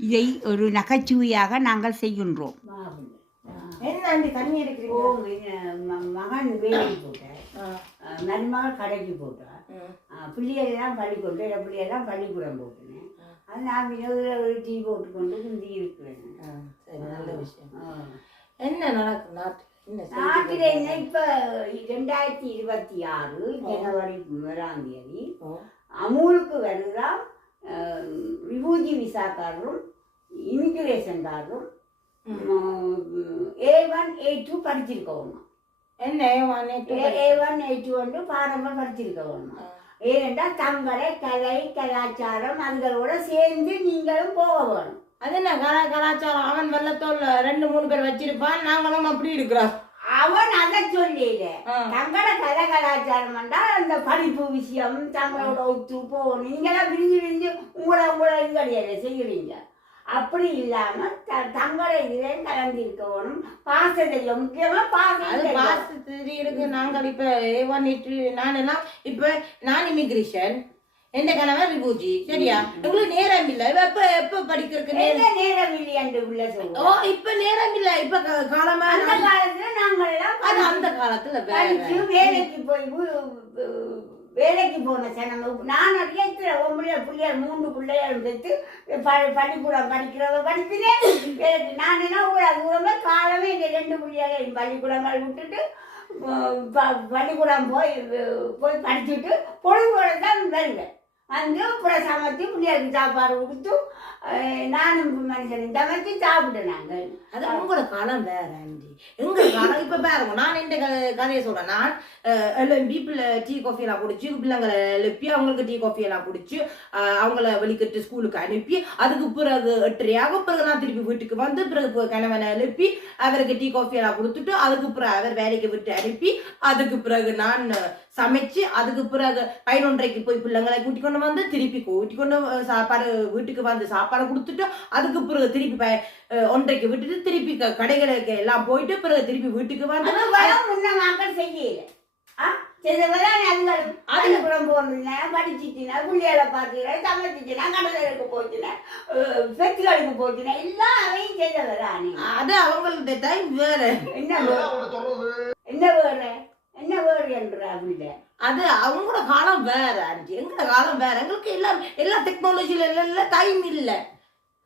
இதை ஒரு நகைச்சுவையாக நாங்கள் செய்கின்றோம். மகன் வேலைக்கு போட்டார், மருமகள் கடைக்கு போட்டார், பிள்ளைகள்லாம் பள்ளிக்கூடம், பிள்ளைகள்லாம் பள்ளிக்கூடம் போட்டுனேன். அது நான் ஒரு டீ போட்டுக்கொண்டு குந்தி இருக்கிறேன். நல்ல விஷயம். என்ன நடக்கும் நாட்டில்? என்ன இப்போ 2026 ஜனவரி 1 அமூலுக்கு வருகிறான். ரிஃப்யூஜி விசாக்காரரும் இமிகிரேஷன்காரரும் A1 A2 படிச்சிருக்கணும். என்ன A1 A2 வந்து பாரம்பரிய படிச்சிருக்கணும். ஏனென்றால் தங்களை கலை கலாச்சாரம் அதுகளோட சேர்ந்து நீங்களும் போக வேணும். அது என்ன கலாச்சாரம்? அவன் வெள்ளத்தோல் 2-3 பேர் வச்சிருப்பான், நாங்களும் அப்படி இருக்கிறோம். அவன் அதை சொல்லல. தங்களோட கலை கலாச்சாரம் என்றால் அந்த படிப்பு விஷயம் தங்களோட ஒத்து போகணும். நீங்களாம் விரிஞ்சு உங்களை இது கிடையாது செய்யறீங்க. அப்படி இல்லாம தங்களை இதுல கலந்திருக்கணும். பாசத்துல முக்கியமா பாசம் இருக்கு. நாங்கள் இப்ப A1 நான் எல்லாம் இப்ப நான் இமிகிரேஷன், எந்த கணவர் ரிஃப்யூஜி. சரியா? உங்களுக்கு நேரம் இல்ல. எப்ப எப்ப படிக்கிறதுக்கு நேரம் இல்லையாண்டு உள்ள சொல்லுவோம். இப்ப நேரம் இல்ல. இப்ப காலமா அந்த காலத்துல நாங்கள் எல்லாம் அந்த காலத்துல வேலைக்கு போன சனங்க. நான் நிறைய பிள்ளையார் 3 பிள்ளையார் பெற்று பள்ளிக்கூடம் படிக்கிறவங்க படிப்பினேன். வேலைக்கு நான் என்ன தூரமே காலமே இந்த 2 பிள்ளையார் பள்ளிக்கூடங்கள் விட்டுட்டு பள்ளிக்கூடம் போய் படிச்சுட்டு பொழுதுபோட தான் வருவேன். வந்து அப்புறம் சமைச்சு பிள்ளையாருக்கு சாப்பாடு கொடுத்து நானும் மனுஷனும் சமைச்சு சாப்பிட்டேன். நாங்கள் அது உங்களோட காலம் வேற ஆண்டி. எங்க காலம் இப்ப பாருங்க. நான் இந்த கதையை சொல்றேன். நான் எழும்பி டீ காஃபி எல்லாம் குடிச்சு, பிள்ளைங்களை எழுப்பி அவங்களுக்கு டீ காஃபி எல்லாம் குடிச்சு அவங்கள வெளிக்கிட்டு ஸ்கூலுக்கு அனுப்பி, அதுக்கு பிறகு 8:30 பிறகு நான் திருப்பி வீட்டுக்கு வந்து பிறகு கணவனை எழுப்பி அவருக்கு டீ காஃபி எல்லாம் கொடுத்துட்டு அதுக்கு பிறகு அவர் வேலைக்கு விட்டு அனுப்பி அதுக்கு பிறகு நான் சமைச்சு அதுக்கு பிறகு 11:30 போய் பிள்ளைங்களை கூட்டி கொண்டு வந்து திருப்பி கூட்டி கொண்டு சாப்பாடு வீட்டுக்கு வந்து சாப்பாடு கொடுத்துட்டு அதுக்கு பிறகு திருப்பி 1:30 விட்டுட்டு திருப்பி கடைகளுக்கு எல்லாம் போயிட்டு பிறகு திருப்பி வீட்டுக்கு வந்து செய்யல. அதுக்கப்புறம் போனேன், படிச்சுட்டேன், பிள்ளைகளை பார்த்துக்கிறேன், சமைச்சிட்டேன், கடலுக்கு போச்சுனேன், பெற்றுகளுக்கு போச்சுனேன், எல்லாம் அதையும் செய்தவரானே. அது அவங்களோட டைம் வேற. என்ன வேற என்ன வேறு என்ற அப்படில அது அவங்களோட காலம் வேற ஆண்டி. எங்களோட காலம் வேற. எங்களுக்கு எல்லாம் எல்லா டெக்னாலஜில எல்லாம் டைம் இல்ல.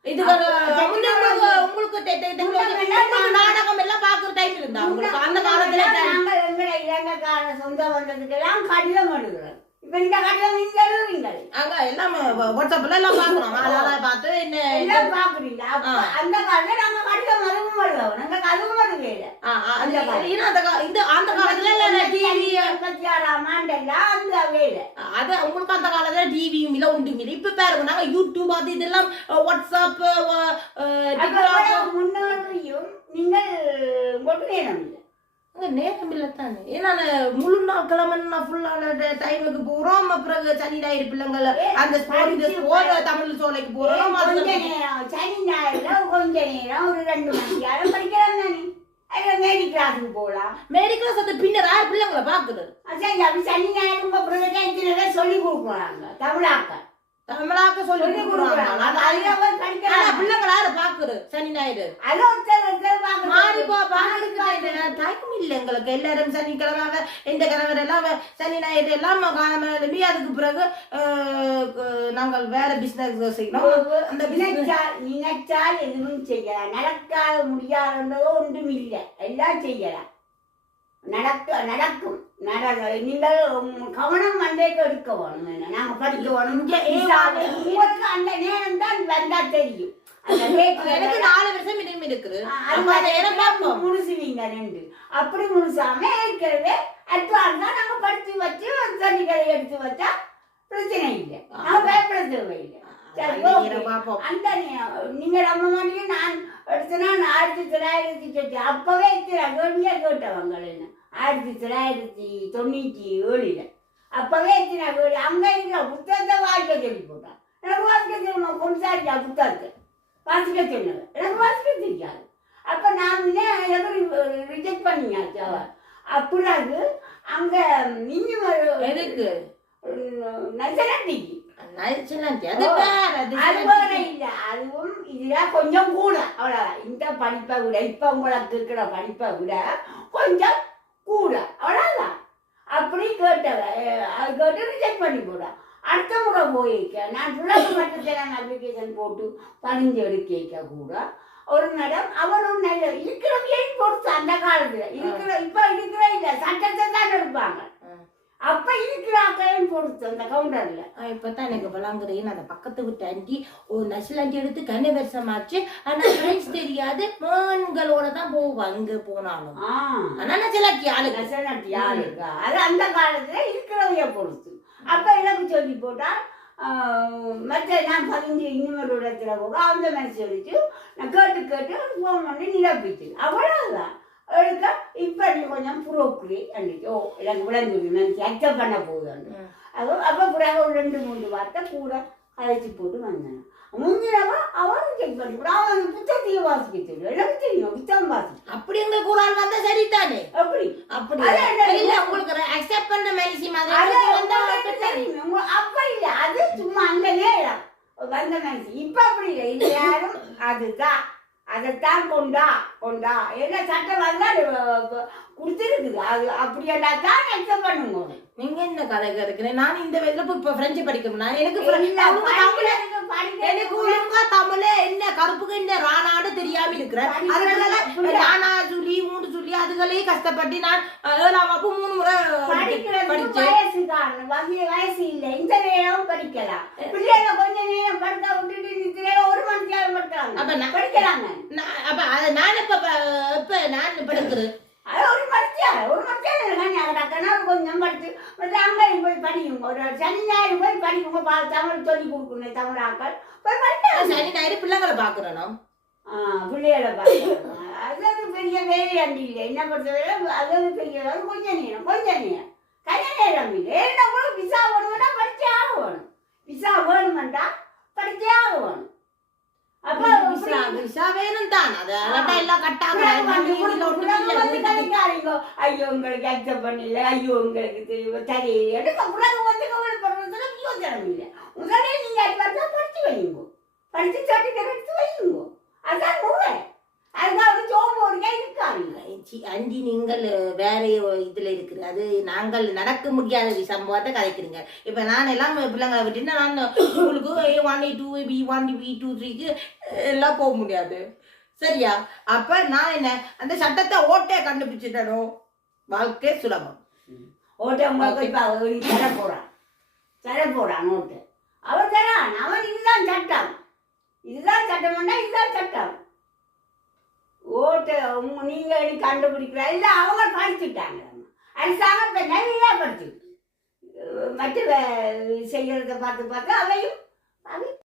இது உங்களுக்கு நாடகம் எல்லாம் பாக்குற டைம் இருந்தா அந்த காலத்துல நாங்கள் எங்களை இலங்கைக்கார சொந்த வந்ததுக்கெல்லாம் கடிதம் எழுதுறோம். இப்ப இந்த கடிதம் நீங்க எழுதுவீங்க அங்க எல்லாம் வாட்ஸ்அப்ல எல்லாம் பாக்குறோம். அதெல்லாம் பார்த்து என்ன எல்லாம் பாக்குறீங்க. அந்த காலத்துல நாங்க கடிதம் அதுவும் எழுதுவோம். நாங்க அதுவும் எழுதல. அந்த காலத்துல டிவி 26ஆம் ஆண்டெல்லாம் அந்த வேலை. அது உங்களுக்கு அந்த காலத்துல டிவியும் இல்ல ஒன்றும் இல்லை. இப்ப பாருங்க நாங்க யூடியூப் அது இதெல்லாம் வாட்ஸ்அப் முன்னோரையும் நீங்கள் உங்களுக்கு நேரம் இல்லை. நேரம் இல்லத்தானே. ஏன்னா முழு நாள் கிழமை ஃபுல்லான டைமுக்கு போறோம். பிறகு சனி ஞாயிறு பிள்ளைங்கள் அந்த தமிழ் சோலைக்கு போறோம். சனி ஞாயிறுல கொஞ்ச நேரம் ஒரு 2 மணி நேரம் படிக்கலாம் தானே. மேரி கிளாஸுக்கு போகலாம். மேரி கிளாஸ் அது பின்னர் யார் பிள்ளைங்களை பாக்குது. சரி, அப்படி சனி ஞாயிறு சொல்லி கொடுக்குறாங்க. தமிழாக்க சொல்லி கொடுக்குறாங்க. பிள்ளைங்களா பாக்குது சனி ஞாயிறு டைம் இல்ல எங்களுக்கு. எல்லாரும் சனிக்கிழமை இந்த கிழமை எல்லாம் சனி ஞாயிறு எல்லாம் காலமே எழுப்பி அதுக்கு பிறகு நாங்கள் வேற பிசினஸ் செய்யணும். அந்த நினைச்சால் எதுவும் செய்யலாம். நடக்காத முடியாதோ ஒன்றும் இல்லை. எல்லாம் செய்யலாம். நடக்கும். நீங்கள் கவனம் மண்டைக்கு எடுக்க வேணும். நாங்க படிக்க வேணும். உங்களுக்கு அந்த நேரம் தான் வந்தா தெரியும். எனக்கு 4 வருஷம் இடம் இருக்குது. முழுசுவீங்க 2 அப்படி முழுசாம இருக்கிறது. அட்வான்ஸா நாங்க படிச்சு வச்சு சனிகளை எடுத்து வச்சா பிரச்சனை இல்லை. நாங்க பயப்பட தேவையில்லை. அந்த நீங்க நம்ம மாதிரியும் நான் எடுத்தனா 1998 அப்பவே கேள்வியா கேட்டவங்க 1997 அப்பவே கேள்வி. அங்க இருக்கிற புத்தகத்தை வாசிக்க சொல்லி போட்டான். எனக்கு வாசிக்க சொல்லணும். பொன்சாரியா புத்தகத்தை வாசிக்க சொன்னது எனக்கு வாசிக்க தெரியாது. அப்ப நான் ரிஜெக்ட் பண்ணியாச்சு. அவ பிறகு அங்க இன்னும் எதுக்கு நசனாட்டிக்கு அதுவும் இதுல கொஞ்சம் கூட அவ்வளவுதான். இந்த படிப்பை விட இப்ப உங்களுக்கு இருக்கிற படிப்பை விட கொஞ்சம் கூட அவ்வளவுதான். அப்படி கேட்டவ அது கேட்டு ரிஜெக்ட் பண்ணி போட. அடுத்த முறை போயிருக்க நான் புலகு மட்டும் அப்ளிகேஷன் போட்டு பதிஞ்சு எடுக்க கூட ஒரு மேடம் அவரும் நல்ல இருக்கிறவங்களையும் பொறுத்து அந்த காலத்துல இருக்கிற இப்ப இருக்கிற இல்ல சட்டத்தை தான் எடுப்பாங்க. அப்ப இருக்கிறாக்கையும் பொறுத்து அந்த கவுண்டர்ல இப்பதான் எனக்கு விளங்குறேன். அந்த பக்கத்து விட்டு ஆண்டி ஒரு நசில் ஆண்டி எடுத்து கண்ண வருஷமாச்சு. ஆனா ஃப்ரெண்ட்ஸ் தெரியாது, மேன்களோட தான் போவாங்க அங்க போனாலும். ஆனா நசிலாட்டி ஆளுக்கா அது அந்த காலத்துல இருக்கிறவங்க பொறுத்து. அப்ப எனக்கு சொல்லி போட்டா மற்ற நான் பதிஞ்சு இன்னொரு இடத்துல போக அந்த மாதிரி சொல்லிச்சு நான் கேட்டு ஃபோன் பண்ணி நிரப்பிச்சு அவ்வளவுதான் எடுக்க. இப்ப நீ கொஞ்சம் புரோக்கரி அன்னைக்கு எனக்கு விளங்குது நினைச்சு அக்செப்ட் பண்ண போகுது. அப்ப பிறகு ஒரு 2-3 வார்த்தை கூட அழைச்சி போட்டு வந்தேன். முந்தினவா அவரும் செக் பண்ணி கூட அவன் புத்தகத்தையே வாசிக்க தெரியும். எனக்கு தெரியும் புத்தகம் வாசிக்க. அப்படி உங்களுக்கு ஒரு ஆள் வந்தா சரிதானே? அப்படி இல்ல உங்களுக்கு அக்செப்ட் பண்ண மேரிசி மாதிரி அப்ப இல்ல அது சும்மா அந்த நேரம் வந்த மேரிசி. இப்ப அப்படி இல்லை. இது யாரும் அதுதான் அதைத்தான் கொண்டா என்ன சட்டம் வந்தா குடுத்திருக்குது. அது அப்படியா தான் அக்செப்ட் பண்ணுங்க. நீங்க என்ன கதை கேட்கிறேன்? நான் இந்த வயசுல இப்ப பிரெஞ்சு படிக்கணும்னா எனக்கு ஒழுங்கா தமிழ் என்ன கருப்புக்கு என்ன ராணான்னு தெரியாம இருக்கிறேன். அதனால ராணா சொல்லி 3 சொல்லி அதுகளே கஷ்டப்பட்டு நான் 7ஆம் வகுப்பு 3 முறை வயசு இல்ல. இந்த நேரம் படிக்கலாம். பிள்ளைங்க கொஞ்ச நேரம் படிக்க விட்டுட்டு 1 மணி நேரம் படிக்கிறாங்க. அப்ப அதை நான் இப்ப நான் படிக்கிறேன். அது ஒரு மத்தியானம் கொஞ்சம் படிச்சு அங்கேயும் போய் படிக்கும். ஒரு சனி ஞாயிறு போய் படிக்கும். தமிழ் சொல்லி கொடுக்கணும். தமிழ் ஆக்கள் போய் படிக்க சனி ஞாயிறு பிள்ளைங்களை பாக்குறோம். பிள்ளைகளை பார்க்கணும். அது பெரிய வேலை அண்டி இல்லை. என்ன பொறுத்தவரை அது பெரிய கொஞ்ச நேரம் கல்யாண நேரம் இல்லை. ஏன்னா கூட விசா வேணும்னா படிச்சே ஆகணும். விசா வேணுமெண்டா படிச்சே ஆகணும். அப்ப விசா வேணும் தான். அதெல்லாம் கட்டாங்க. ஐயோ உங்களுக்கு அக்செப்ட் பண்ணல, ஐயோ உங்களுக்கு தெரியல உலகம் வந்து கவலைப்படுறதுல யோசனம் இல்லை. உடனே நீங்க படிச்சு வைங்க, படிச்சு சர்டிஃபிகேட் எடுத்து வைங்க. அதான் முறை. அதுதான் சோம்போருக்கா இருக்காங்க. அண்டி நீங்கள் வேற இதுல இருக்குது. அது நாங்கள் நடக்க முடியாத சம்பவத்தை கதைக்கிறீங்க. இப்ப நான் எல்லாம் பிள்ளைங்களை விட்டுன்னா நான் ஸ்கூலுக்கு A1 A2 B1 B2 3க்கு எல்லாம் போக முடியாது. சரியா? அப்ப நான் என்ன அந்த சட்டத்தை ஓட்டே கண்டுபிடிச்சிட்டனோ வாழ்க்கை சுலபம். ஓட்டை உங்களுக்கு தர போறான் ஓட்டு. அவன் தரான். அவன் இதுதான் சட்டம் இதுதான் சட்டம். ஓட்டு நீங்க கண்டுபிடிக்கிற இல்ல அவங்க படிச்சுட்டாங்க. அரசாங்கம் இப்ப நிறைய படிச்சு மற்ற செய்யறத பார்த்து அவையும்